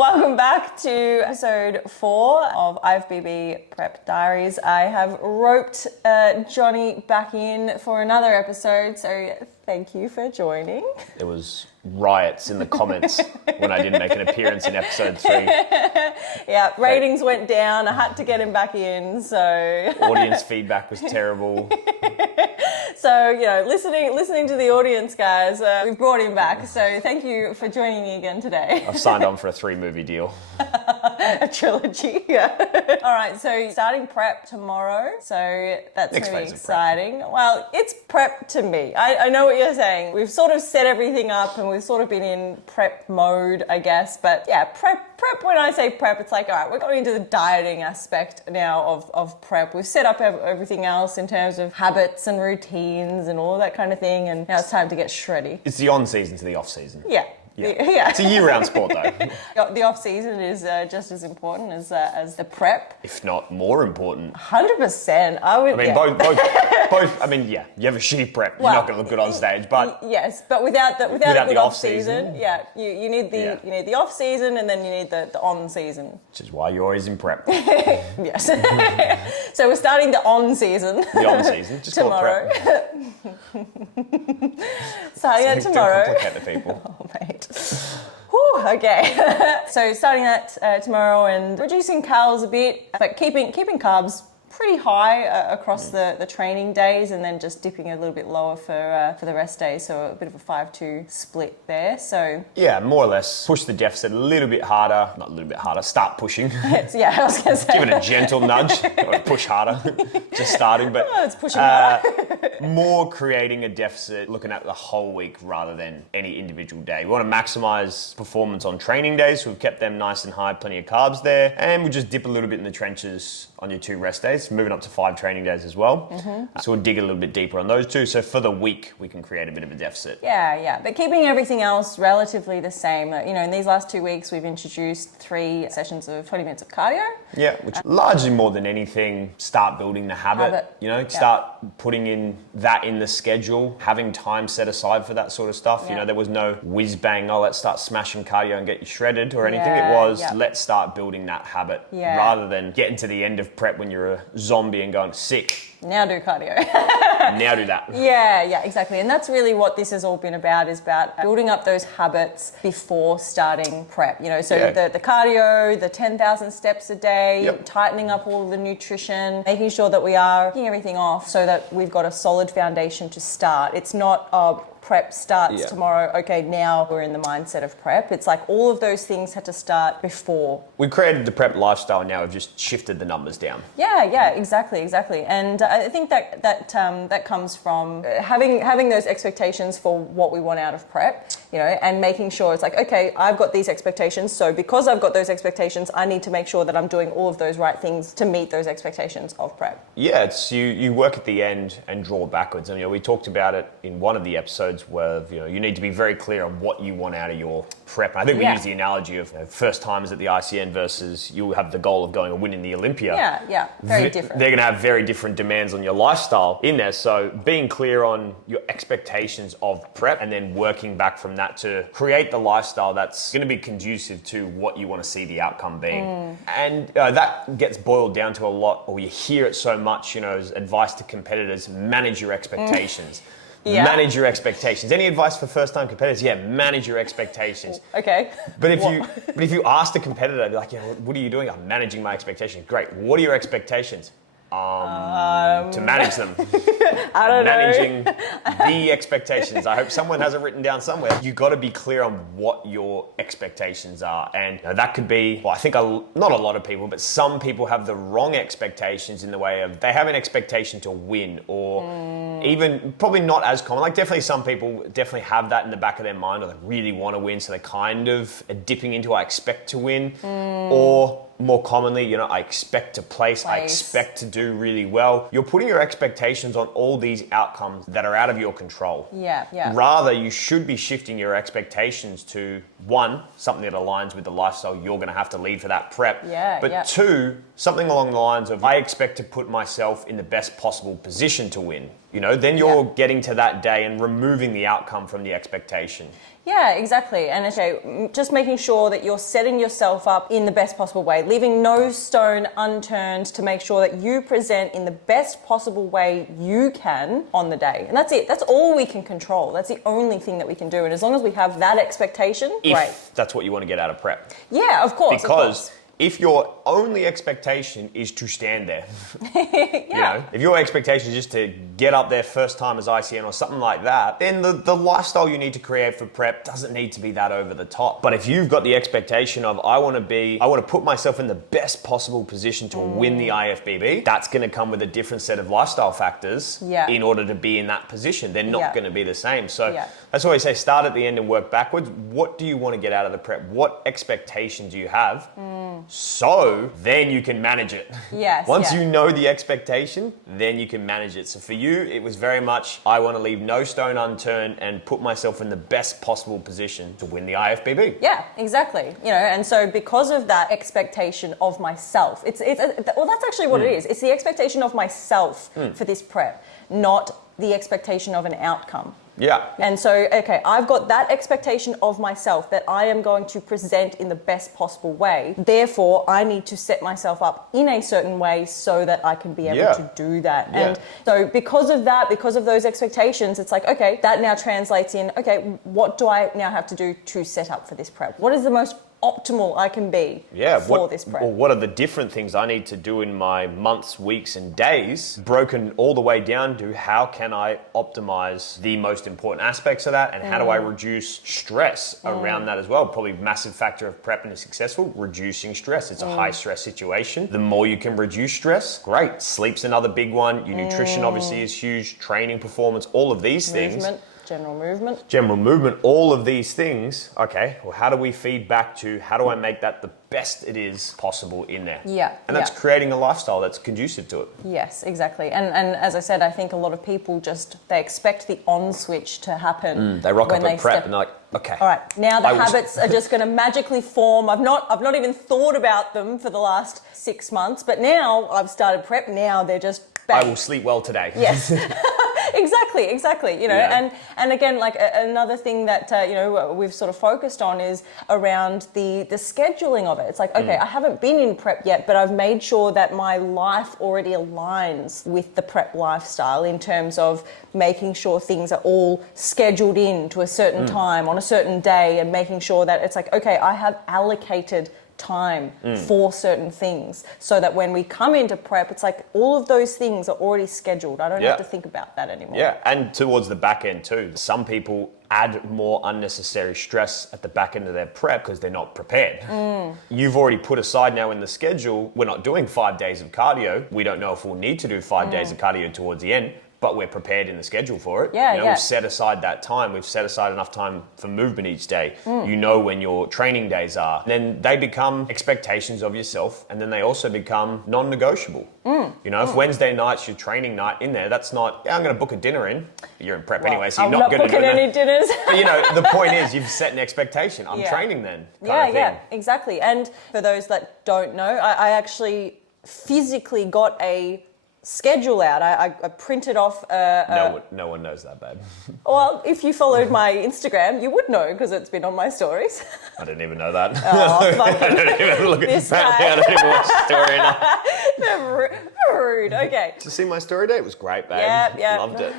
Welcome back to episode 4 of IFBB Prep Diaries. I have roped Johnny back in for another episode, so thank you for joining. There was riots in the comments when I didn't make an appearance in episode 3. Yeah, ratings went down. I had to get him back in, so... Audience feedback was terrible. So, listening to the audience, guys, we've brought him back. So thank you for joining me again today. I've signed on for a 3-movie deal. A trilogy, yeah. All right, so starting prep tomorrow. So that's going to be exciting. Well, it's prep to me. I know what you're saying. We've sort of set everything up and we've sort of been in prep mode, I guess. But yeah, prep, when I say prep, it's like, all right, we're going into the dieting aspect now of prep. We've set up everything else in terms of habits and routines and all that kind of thing. And now it's time to get shreddy. It's the on-season to the off-season. Yeah. Yeah. It's a year-round sport, though. The off-season is just as important as the prep. If not more important. 100%. Both. I mean, yeah, you have a shitty prep, you're not going to look good on stage, but... Yes, but without a good off-season, yeah, you need the off-season and then you need the on-season. Which is why you're always in prep. Yes. So we're starting the on-season. The on-season, just tomorrow. Starting it tomorrow. Don't complicate the people. Oh, mate. Whew, okay. So starting that tomorrow and reducing calories a bit, but keeping carbs pretty high across the training days, and then just dipping a little bit lower for the rest days. So a bit of a 5-2 split there. So yeah, more or less push the deficit a little bit harder. Not a little bit harder. Start pushing. Yeah, I was going to say. Give it a gentle nudge. Or push harder. Just starting, but it's pushing harder. More creating a deficit, looking at the whole week rather than any individual day. We want to maximize performance on training days, so we've kept them nice and high, plenty of carbs there, and we just dip a little bit in the trenches on your 2 rest days, moving up to 5 training days as well. Mm-hmm. So we'll dig a little bit deeper on those 2. So for the week, we can create a bit of a deficit. Yeah, but keeping everything else relatively the same. In these last 2 weeks, we've introduced 3 sessions of 20 minutes of cardio. Yeah, which largely more than anything, start building the habit. Start putting in that in the schedule, having time set aside for that sort of stuff. Yeah. There was no whiz bang, let's start smashing cardio and get you shredded or anything. It was, let's start building that habit rather than getting to the end of prep when you're a zombie and going sick. Now do cardio. Now do that. Yeah, exactly. And that's really what this has all been about, is about building up those habits before starting prep. The cardio, the 10,000 steps a day, tightening up all the nutrition, making sure that we are kicking everything off so that we've got a solid foundation to start. It's not prep starts tomorrow, okay, now we're in the mindset of prep. It's like all of those things had to start before. We created the prep lifestyle, now we've just shifted the numbers down. Yeah, exactly. And I think that comes from having those expectations for what we want out of prep, and making sure it's like, okay, I've got these expectations, so because I've got those expectations, I need to make sure that I'm doing all of those right things to meet those expectations of prep. Yeah, it's you work at the end and draw backwards. And we talked about it in one of the episodes where you need to be very clear on what you want out of your prep. And I think we use the analogy of first timers at the ICN versus you have the goal of going and winning the Olympia. Yeah, very different. They're going to have very different demands on your lifestyle in there. So being clear on your expectations of prep and then working back from that to create the lifestyle that's going to be conducive to what you want to see the outcome being. And that gets boiled down to a lot, or you hear it so much, as advice to competitors: manage your expectations. Yeah. Manage your expectations. Any advice for first-time competitors? Yeah, manage your expectations. Okay. But if you ask the competitor, be like, what are you doing? I'm managing my expectations. Great. What are your expectations? To manage them. I don't know. Managing the expectations. I hope someone has it written down somewhere. You got to be clear on what your expectations are. And that could be, I think not a lot of people, but some people have the wrong expectations in the way of they have an expectation to win, or even probably not as common. Like definitely some people definitely have that in the back of their mind, or they really want to win. So they kind of are dipping into, I expect to win, or more commonly, I expect to place, I expect to do really well. You're putting your expectations on all these outcomes that are out of your control. Yeah. Rather, you should be shifting your expectations to, 1, something that aligns with the lifestyle you're going to have to lead for that prep. But 2, something along the lines of, I expect to put myself in the best possible position to win. then you're getting to that day and removing the outcome from the expectation. Yeah, exactly. And okay, just making sure that you're setting yourself up in the best possible way, leaving no stone unturned to make sure that you present in the best possible way you can on the day. And that's it. That's all we can control. That's the only thing that we can do. And as long as we have that expectation, great. That's what you want to get out of prep. Yeah, of course. Because if your only expectation is to stand there, if your expectation is just to get up there first time as ICN or something like that, then the lifestyle you need to create for prep doesn't need to be that over the top. But if you've got the expectation of, I want to put myself in the best possible position to win the IFBB, that's going to come with a different set of lifestyle factors in order to be in that position. They're not going to be the same. So that's why I say start at the end and work backwards. What do you want to get out of the prep? What expectations do you have? So then you can manage it. Yes. Once you know the expectation, then you can manage it. So for you, it was very much, I want to leave no stone unturned and put myself in the best possible position to win the IFBB. Yeah, exactly. And so because of that expectation of myself, that's actually what it is. It's the expectation of myself for this prep, not the expectation of an outcome. Yeah. And so, okay, I've got that expectation of myself that I am going to present in the best possible way. Therefore, I need to set myself up in a certain way so that I can be able to do that. Yeah. And so because of that, because of those expectations, it's like, okay, that now translates in, okay, what do I now have to do to set up for this prep? What is the most optimal I can be for this prep? Or what are the different things I need to do in my months, weeks, and days, broken all the way down to how can I optimize the most important aspects of that, and how do I reduce stress around that as well? Probably a massive factor of prep and is successful, reducing stress. It's a high stress situation. The more you can reduce stress, great. Sleep's another big one. Your nutrition obviously is huge. Training, performance, all of these things. General movement, all of these things. Okay, well, how do we feed back to, how do I make that the best it is possible in there? Yeah. And that's creating a lifestyle that's conducive to it. Yes, exactly. And as I said, I think a lot of people they expect the on switch to happen. They rock up at prep and they're like, okay. All right, now the habits are just going to magically form. I've not even thought about them for the last 6 months, but now I've started prep. Now they're just bang. I will sleep well today. Yes. Exactly. And again, like another thing that we've sort of focused on is around the scheduling of it. It's like, okay, I haven't been in prep yet, but I've made sure that my life already aligns with the prep lifestyle in terms of making sure things are all scheduled in to a certain time on a certain day, and making sure that it's like, okay, I have allocated time for certain things, so that when we come into prep, it's like all of those things are already scheduled. I don't have to think about that anymore. Yeah, and towards the back end too. Some people add more unnecessary stress at the back end of their prep because they're not prepared. You've already put aside now in the schedule, we're not doing 5 days of cardio. We don't know if we'll need to do 5 days of cardio towards the end, but we're prepared in the schedule for it. We've set aside that time. We've set aside enough time for movement each day. You know when your training days are. Then they become expectations of yourself, and then they also become non-negotiable. If Wednesday night's your training night in there, that's not, I'm going to book a dinner in. You're in prep anyway, so you're not going to do booking any dinners. But the point is, you've set an expectation. I'm training then. Kind of thing. Exactly. And for those that don't know, I actually physically got a schedule out. I printed off no one knows that, babe. Well, if you followed my Instagram, you would know because it's been on my stories. I didn't even know that. Oh, fucking I don't even look at this guy. I don't even watch the story now. Rude. Okay. To see my story day, it was great, babe. Yeah. Loved it.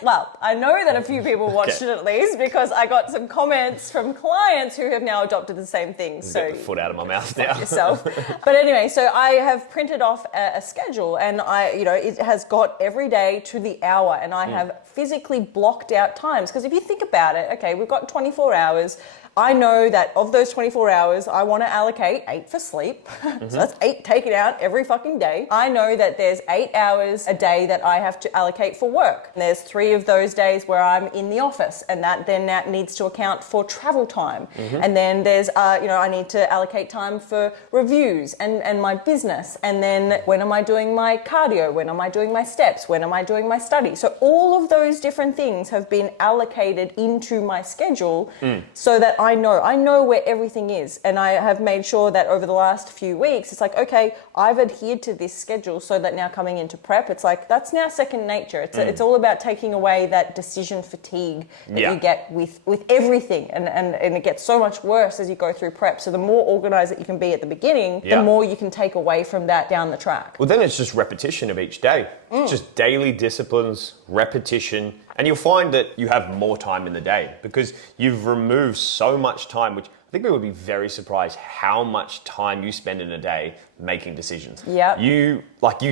Well, I know that a few people watched it at least, because I got some comments from clients who have now adopted the same thing. So get the foot out of my mouth now. Yourself. But anyway, so I have printed off a schedule, and it has got every day to the hour, and I have physically blocked out times. Because if you think about it, okay, we've got 24 hours. I know that of those 24 hours, I want to allocate 8 for sleep. So that's 8 taken out every fucking day. I know that there's 8 hours a day that I have to allocate for work. And there's 3 of those days where I'm in the office, and that needs to account for travel time. And then there's, I need to allocate time for reviews and my business. And then when am I doing my cardio? When am I doing my steps? When am I doing my study? So all of those different things have been allocated into my schedule so that that I know where everything is. And I have made sure that over the last few weeks, it's like, okay, I've adhered to this schedule so that now coming into prep, it's like, that's now second nature. It's all about taking away that decision fatigue that you get with everything. And it gets so much worse as you go through prep. So the more organized that you can be at the beginning, the more you can take away from that down the track. Well, then it's just repetition of each day. Just daily disciplines, repetition, and you'll find that you have more time in the day because you've removed so much time, which I think people would be very surprised how much time you spend in a day making decisions. Yeah. You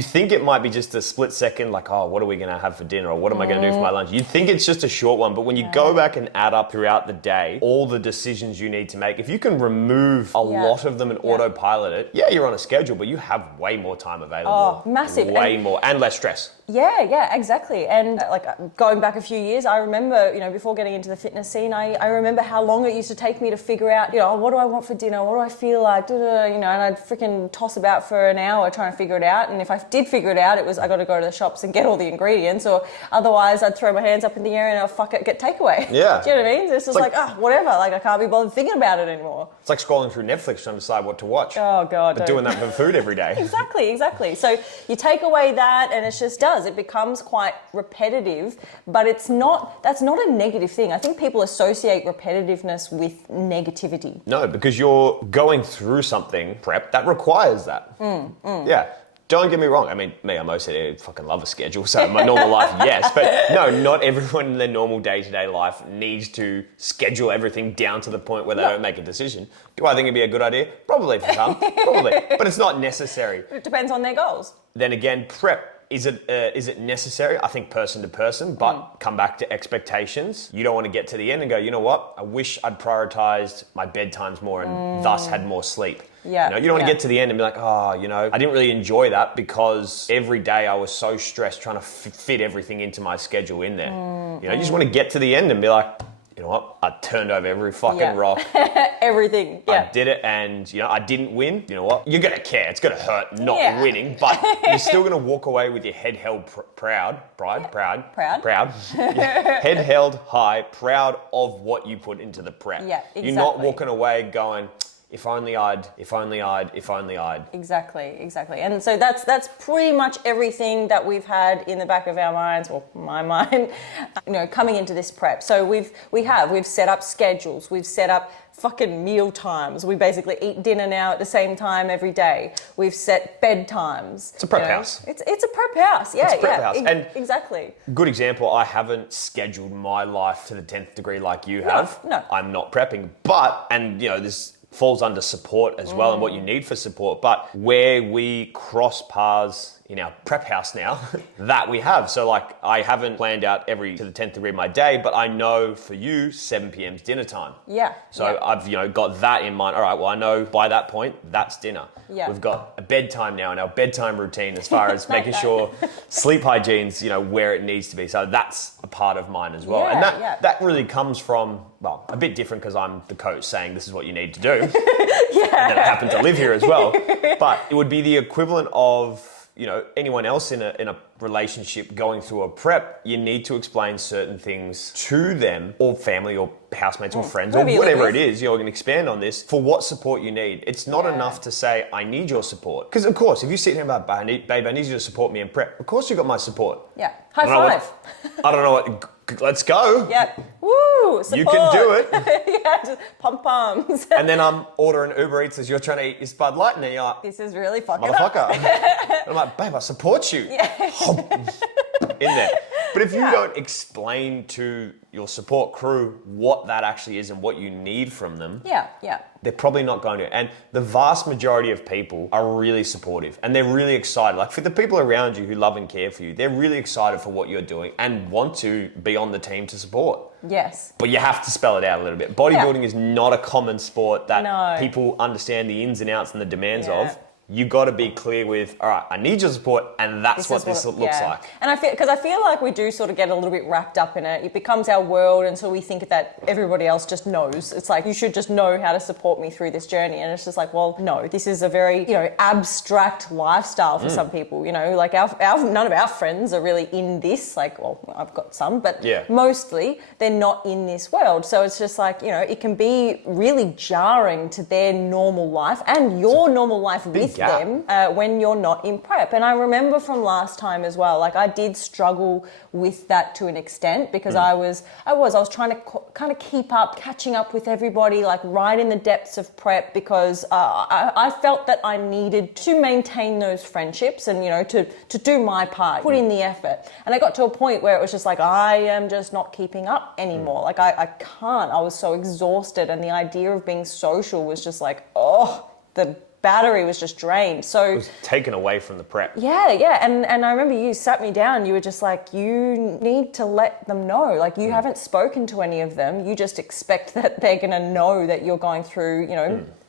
think it might be just a split second, like, oh, what are we going to have for dinner? Or what am I going to do for my lunch? You think it's just a short one, but when you go back and add up throughout the day, all the decisions you need to make, if you can remove a lot of them and autopilot it, you're on a schedule, but you have way more time available. Oh, massive. Way more, and less stress. Yeah, exactly. And like going back a few years, I remember, before getting into the fitness scene, I remember how long it used to take me to figure out, what do I want for dinner? What do I feel like? And I'd freaking toss about for an hour trying to figure it out. And if I did figure it out, it was I got to go to the shops and get all the ingredients, or otherwise I'd throw my hands up in the air and fuck it, get takeaway. Yeah. Do you know what I mean? It's just like whatever. Like I can't be bothered thinking about it anymore. It's like scrolling through Netflix trying to decide what to watch. Oh God. But doing that for food every day. Exactly. So you take away that and it becomes quite repetitive, but that's not a negative thing. I think people associate repetitiveness with negativity. No, because you're going through something, prep, that requires that. Yeah. Don't get me wrong. I mean, me, I'm OCD. I fucking love a schedule. So my normal life, yes. But no, not everyone in their normal day-to-day life needs to schedule everything down to the point where they don't make a decision. Do I think it'd be a good idea? Probably for some. Probably. But it's not necessary. It depends on their goals. Then again, prep. Is it necessary? I think person to person, but come back to expectations. You don't want to get to the end and go, you know what? I wish I'd prioritized my bedtimes more and thus had more sleep. Yeah. You don't want to get to the end and be like, I didn't really enjoy that because every day I was so stressed trying to fit everything into my schedule in there. You just want to get to the end and be like, you know what? I turned over every fucking rock. Everything. Yeah. I did it and, I didn't win. You know what? You're going to care. It's going to hurt not winning, but you're still going to walk away with your head held proud. Head held high, proud of what you put into the prep. Yeah, exactly. You're not walking away going, if only I'd. Exactly. And so that's pretty much everything that we've had in the back of our minds, or my mind, coming into this prep. So we've set up schedules, we've set up fucking meal times. We basically eat dinner now at the same time every day. We've set bedtimes. It's a prep house. It's a prep house. Yeah, it's a prep house. And exactly. Good example, I haven't scheduled my life to the 10th degree like you have. No. I'm not prepping, this falls under support as well and what you need for support. But where we cross paths in our prep house now, that we have. So I haven't planned out to the 10th degree of my day, but I know for you, 7 p.m. is dinner time. Yeah. So I've got that in mind. All right, well, I know by that point, that's dinner. Yeah. We've got a bedtime now and our bedtime routine as far as making sure sleep hygiene's, where it needs to be. So that's a part of mine as well. And that really comes from, a bit different because I'm the coach saying this is what you need to do. And then I happen to live here as well. But it would be the equivalent of, anyone else in a relationship going through a prep. You need to explain certain things to them, or family, or housemates, or friends, or whatever it is. You can expand on this for what support you need. It's not enough to say, I need your support. Because of course, if you sit here and babe, I need you to support me in prep. Of course you got my support. Yeah. High five. I don't know what. Let's go. Yeah. Woo! Support. You can do it. Just pumps. And then I'm ordering Uber Eats as you're trying to eat your Spud Light, and then you're like, this is really fucking motherfucker. And I'm like, babe, I support you. Yeah. In there. But if you don't explain to your support crew what that actually is and what you need from them, they're probably not going to. And the vast majority of people are really supportive and they're really excited. Like for the people around you who love and care for you, they're really excited for what you're doing and want to be on the team to support. Yes. But you have to spell it out a little bit. Bodybuilding is not a common sport that people understand the ins and outs and the demands of. you got to be clear with, all right, I need your support, and that's what this looks like. And I feel like we do sort of get a little bit wrapped up in it. It becomes our world, and so we think that everybody else just knows. It's like, you should just know how to support me through this journey. And it's just like, well, no, this is a very, abstract lifestyle for some people. Like none of our friends are really in this. Like, well, I've got some, but mostly they're not in this world. So it's just like, it can be really jarring to their normal life and your normal life with them when you're not in prep. And I remember from last time as well, like I did struggle with that to an extent because I was trying to kind of keep up, catching up with everybody, like right in the depths of prep, because I felt that I needed to maintain those friendships and, to do my part, put in the effort. And I got to a point where it was just like, I am just not keeping up anymore. Like I can't, I was so exhausted, and the idea of being social was just like, the battery was just drained. So it was taken away from the prep. Yeah. And I remember you sat me down, you were just like, you need to let them know. Like, you haven't spoken to any of them. You just expect that they're going to know that you're going through,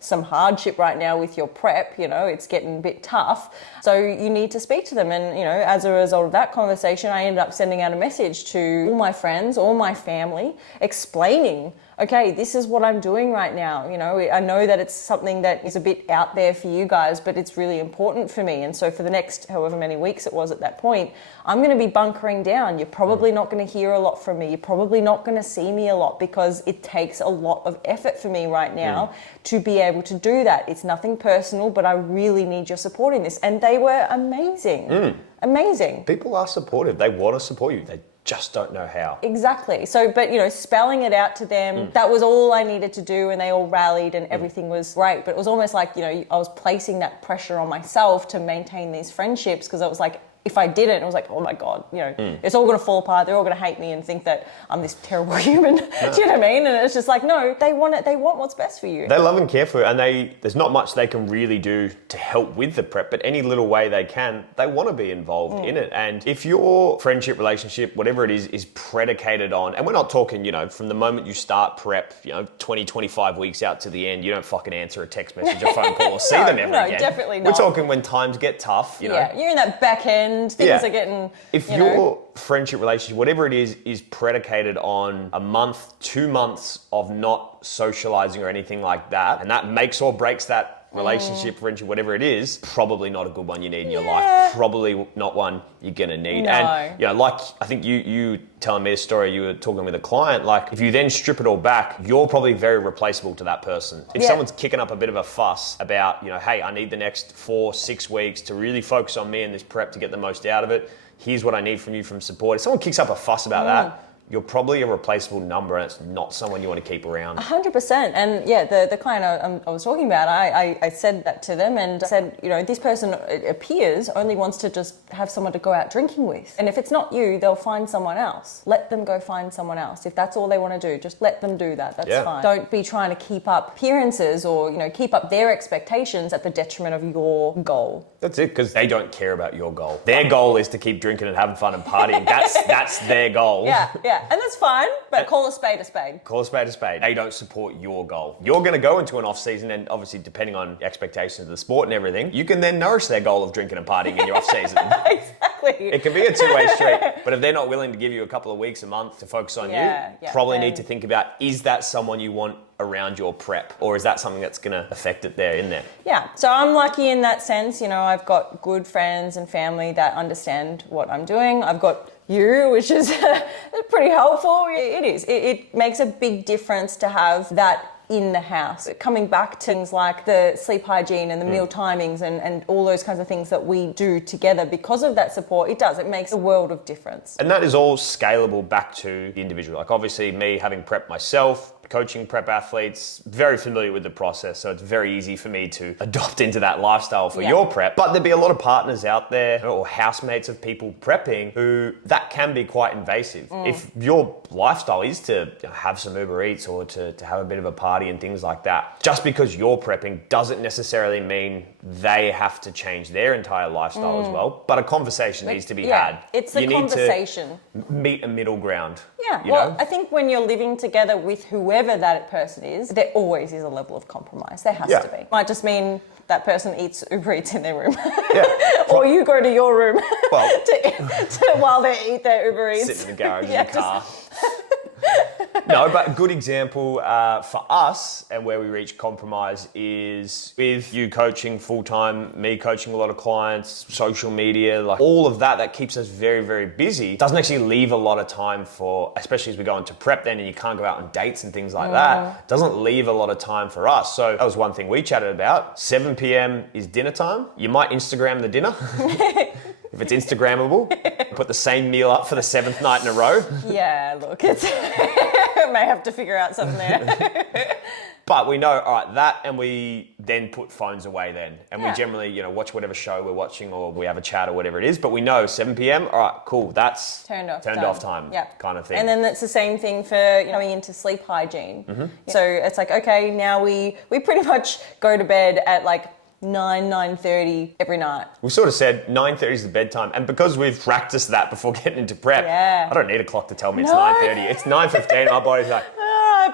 some hardship right now with your prep. It's getting a bit tough. So you need to speak to them. And, as a result of that conversation, I ended up sending out a message to all my friends, all my family, explaining, okay, this is what I'm doing right now. I know that it's something that is a bit out there for you guys, but it's really important for me. And so for the next however many weeks it was at that point, I'm going to be bunkering down. You're probably not going to hear a lot from me. You're probably not going to see me a lot, because it takes a lot of effort for me right now to be able to do that. It's nothing personal, but I really need your support in this. And they were amazing. Amazing. People are supportive. They want to support you. They just don't know how. Exactly. So, but spelling it out to them, that was all I needed to do, and they all rallied and everything was great. But it was almost like, I was placing that pressure on myself to maintain these friendships, because I was like, if I didn't, it was like, oh my God, it's all going to fall apart. They're all going to hate me and think that I'm this terrible human. Do you know what I mean? And it's just like, no, they want it. They want what's best for you. They love and care for you, and there's not much they can really do to help with the prep, but any little way they can, they want to be involved in it. And if your friendship, relationship, whatever it is predicated on, and we're not talking, from the moment you start prep, 20, 25 weeks out to the end, you don't fucking answer a text message, a phone call, or see them ever again. No, definitely not. We're talking when times get tough, Yeah, you're in that back end. Things are getting. If your friendship, relationship, whatever it is predicated on a month, 2 months of not socializing or anything like that, and that makes or breaks that relationship, friendship, whatever it is, probably not a good one you need in your life. Probably not one you're gonna need. No. And like I think you telling me a story, you were talking with a client, like if you then strip it all back, you're probably very replaceable to that person. If someone's kicking up a bit of a fuss about, hey, I need the next 4-6 weeks to really focus on me and this prep to get the most out of it. Here's what I need from you from support. If someone kicks up a fuss about that, you're probably a replaceable number, and it's not someone you want to keep around. 100%. And the client I was talking about, I said that to them and said, this person, it appears, only wants to just have someone to go out drinking with. And if it's not you, they'll find someone else. Let them go find someone else. If that's all they want to do, just let them do that. That's fine. Don't be trying to keep up appearances or, keep up their expectations at the detriment of your goal. That's it, because they don't care about your goal. Their goal is to keep drinking and having fun and partying. That's their goal. Yeah. And that's fine, but call a spade a spade. Call a spade a spade. They don't support your goal. You're going to go into an off season, and obviously depending on expectations of the sport and everything, you can then nourish their goal of drinking and partying in your off season. Exactly. It can be a two-way street. But if they're not willing to give you a couple of weeks, a month to focus on you, probably need to think about, is that someone you want around your prep, or is that something that's going to affect it in there? Yeah. So I'm lucky in that sense. I've got good friends and family that understand what I'm doing. I've got you, which is pretty helpful. It is. It makes a big difference to have that in the house. Coming back to things like the sleep hygiene and the meal timings and all those kinds of things that we do together because of that support, it makes a world of difference. And that is all scalable back to the individual. Like obviously me having prepped myself, coaching prep athletes, very familiar with the process, so it's very easy for me to adopt into that lifestyle for your prep. But there'd be a lot of partners out there or housemates of people prepping who that can be quite invasive. If your lifestyle is to have some Uber Eats or to have a bit of a party and things like that, just because you're prepping doesn't necessarily mean they have to change their entire lifestyle as well. But a conversation needs to be had. It's a conversation. Need to meet a middle ground. Yeah, well, I think when you're living together with whoever that person is, there always is a level of compromise. There has to be. Might just mean that person eats Uber Eats in their room. Yeah. Or you go to your room Well, while they eat their Uber Eats. sit in the garage in the car. No, but a good example for us and where we reach compromise is with you coaching full-time, me coaching a lot of clients, social media, like all of that keeps us very, very busy. Doesn't actually leave a lot of time for, especially as we go into prep then and you can't go out on dates and things like that, doesn't leave a lot of time for us. So that was one thing we chatted about. 7 p.m. is dinner time. You might Instagram the dinner. If it's Instagrammable, put the same meal up for the 7th night in a row. Yeah, look, it's may have to figure out something there. But we know, all right, that, and we then put phones away then. And we generally, watch whatever show we're watching or we have a chat or whatever it is. But we know 7 p.m, all right, cool, that's turned off time kind of thing. And then that's the same thing for going into sleep hygiene. Mm-hmm. So it's like, okay, now we pretty much go to bed at like 9:30 every night. We sort of said 9:30 is the bedtime, and because we've practiced that before getting into prep, I don't need a clock to tell me it's 9:30. It's 9:15. My body's like,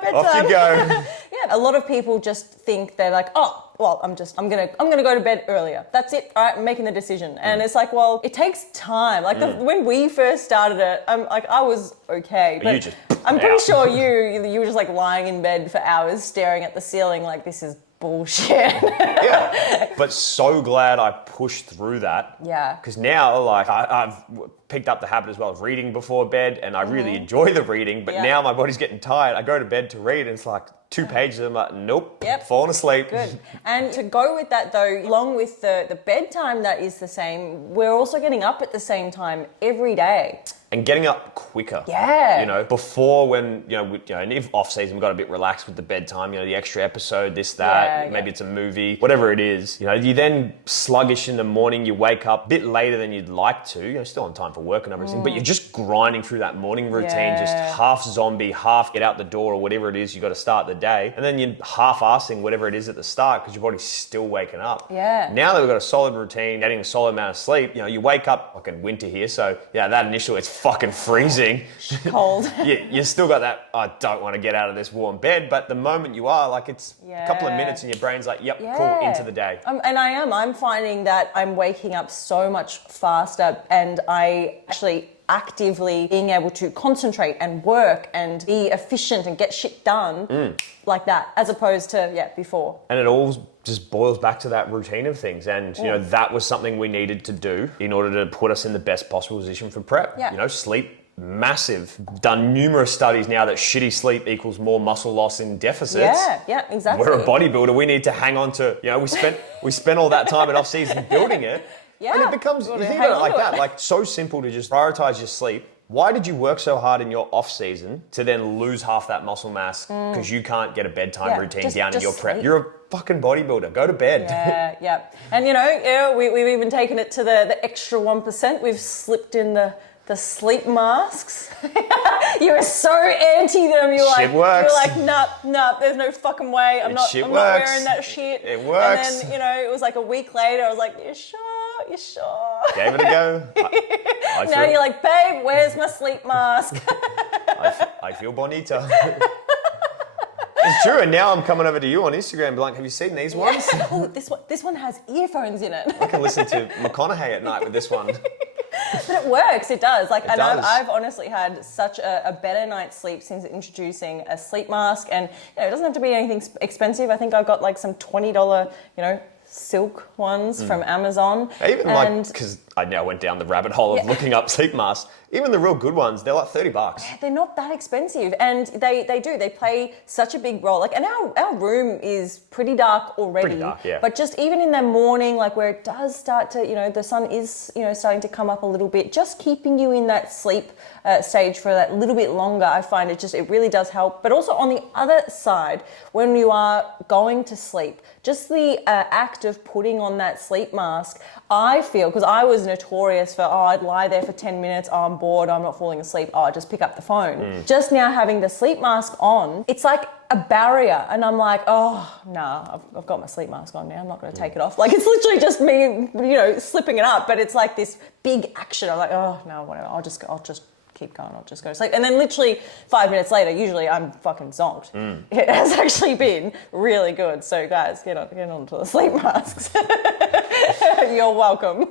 bedtime. Off you go. A lot of people just think they're like, oh, well, I'm gonna go to bed earlier. That's it. All right, I'm making the decision. And it's like, well, it takes time. Like when we first started it, I was okay, but I'm pretty sure you were just like lying in bed for hours staring at the ceiling like this is bullshit. But so glad I pushed through that. Yeah. Because now, like, I've picked up the habit as well of reading before bed, and I really enjoy the reading, but now my body's getting tired. I go to bed to read, and it's like 2 pages, and I'm like, nope, falling asleep. Good. And to go with that though, along with the bedtime that is the same, we're also getting up at the same time every day. And getting up quicker. Yeah. Before when, and if off season, we got a bit relaxed with the bedtime, the extra episode, this, that, maybe it's a movie, whatever it is. You then sluggish in the morning, you wake up a bit later than you'd like to, still on time for work and everything, but you're just grinding through that morning routine, just half zombie, half get out the door or whatever it is you got to start the day. And then you're half-assing whatever it is at the start because your body's still waking up. Yeah. Now that we've got a solid routine, getting a solid amount of sleep, you wake up like in winter here. So that initial, it's fucking freezing. Cold. You still got that, I don't want to get out of this warm bed. But the moment you are, like it's a couple of minutes and your brain's like, yep, cool, into the day. And I'm finding that I'm waking up so much faster and I actually actively being able to concentrate and work and be efficient and get shit done like that, as opposed to, before. And it all just boils back to that routine of things. And, that was something we needed to do in order to put us in the best possible position for prep. Yeah. Sleep, massive. Done numerous studies now that shitty sleep equals more muscle loss in deficits. Yeah, exactly. We're a bodybuilder. We need to hang on to, we spent all that time in off season building it. Yeah. And it becomes, you think about it like that, like so simple to just prioritize your sleep. Why did you work so hard in your off season to then lose half that muscle mass because you can't get a bedtime routine down in your prep? You're a fucking bodybuilder. Go to bed. Yeah. And we've even taken it to the extra 1%. We've slipped in the sleep masks. You were so anti them. You're like, nah, there's no fucking way. I'm not wearing that shit. It works. And then, it was like a week later, I was like, you sure? Gave it a go. Now you're like, babe, where's my sleep mask? I feel bonita. It's true, and now I'm coming over to you on Instagram and be like, have you seen these ones? Oh, this one has earphones in it. I can listen to McConaughey at night with this one. But it works, it does. I've honestly had such a better night's sleep since introducing a sleep mask, and it doesn't have to be anything expensive. I think I got like some $20, silk ones from Amazon. Even because I now went down the rabbit hole of looking up sleep masks. Even the real good ones, they're like $30. Yeah, they're not that expensive, and they play such a big role. And our room is pretty dark already. Pretty dark, yeah. But just even in the morning, where it does start to, the sun is, starting to come up a little bit, just keeping you in that sleep stage for that little bit longer, I find it really does help. But also on the other side, when you are going to sleep, just the act of putting on that sleep mask, I feel, because I was notorious for, I'd lie there for 10 minutes, I'm bored, I'm not falling asleep, I just pick up the phone. Just now having the sleep mask on, it's like a barrier, and I'm like, oh, no, I've got my sleep mask on now, I'm not going to take it off. Like, it's literally just me, slipping it up, but it's like this big action. I'm like, oh, no, whatever, I'll just keep going, I'll just go to sleep. And then literally 5 minutes later, usually I'm fucking zonked. It has actually been really good. So guys, get onto the sleep masks. You're welcome.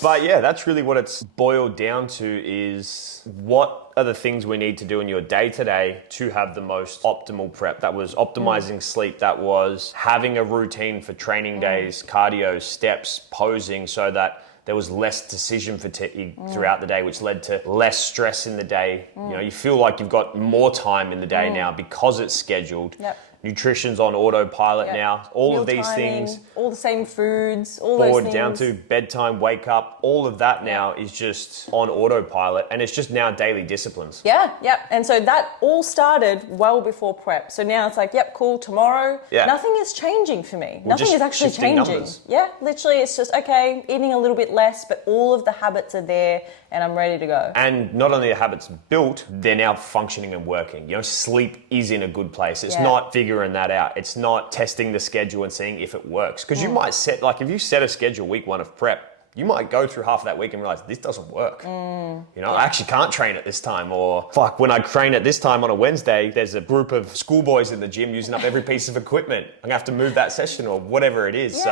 But yeah, that's really what it's boiled down to, is what are the things we need to do in your day-to-day to have the most optimal prep. That was optimizing sleep. That was having a routine for training days, cardio, steps, posing, so that there was less decision fatigue throughout the day, which led to less stress in the day. You know, you feel like you've got more time in the day now because it's scheduled. Yep. Nutrition's on autopilot now. All Meal of these timing, things. all the same foods, all those things. Down to bedtime, wake up, all of that now is just on autopilot, and it's just now daily disciplines. Yeah. And so that all started well before prep. So now it's like, yep, cool, tomorrow. Yeah. Nothing is changing for me. We're Nothing just is actually shifting changing. numbers. Yeah, literally it's just, okay, eating a little bit less, but all of the habits are there and I'm ready to go. And not only are habits built, they're now functioning and working. You know, sleep is in a good place. It's not figuring that out. It's not testing the schedule and seeing if it works. Because you might set, like if you set a schedule week 1 of prep, you might go through half of that week and realize this doesn't work. You know, I actually can't train at this time, or fuck, when I train at this time on a Wednesday, there's a group of schoolboys in the gym using up every piece of equipment. I'm gonna have to move that session or whatever it is.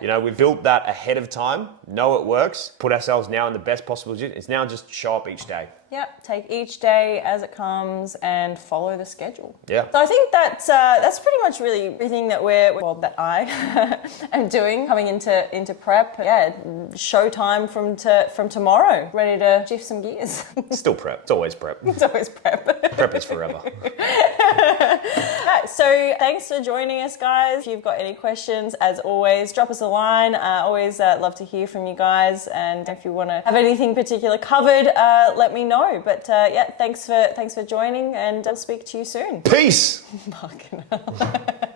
You know, we built that ahead of time, know it works, put ourselves now in the best possible position. It's now just show up each day. Yep, take each day as it comes and follow the schedule. Yeah. So I think that's pretty much really everything that that I am doing coming into prep. Yeah, show time from tomorrow. Ready to shift some gears. Still prep. It's always prep. It's always prep. Prep is forever. Right, so thanks for joining us, guys. If you've got any questions, as always, drop us a line. Always love to hear from you guys. And if you want to have anything particular covered, let me know. But yeah, thanks for joining, and I'll speak to you soon. Peace. Fucking hell.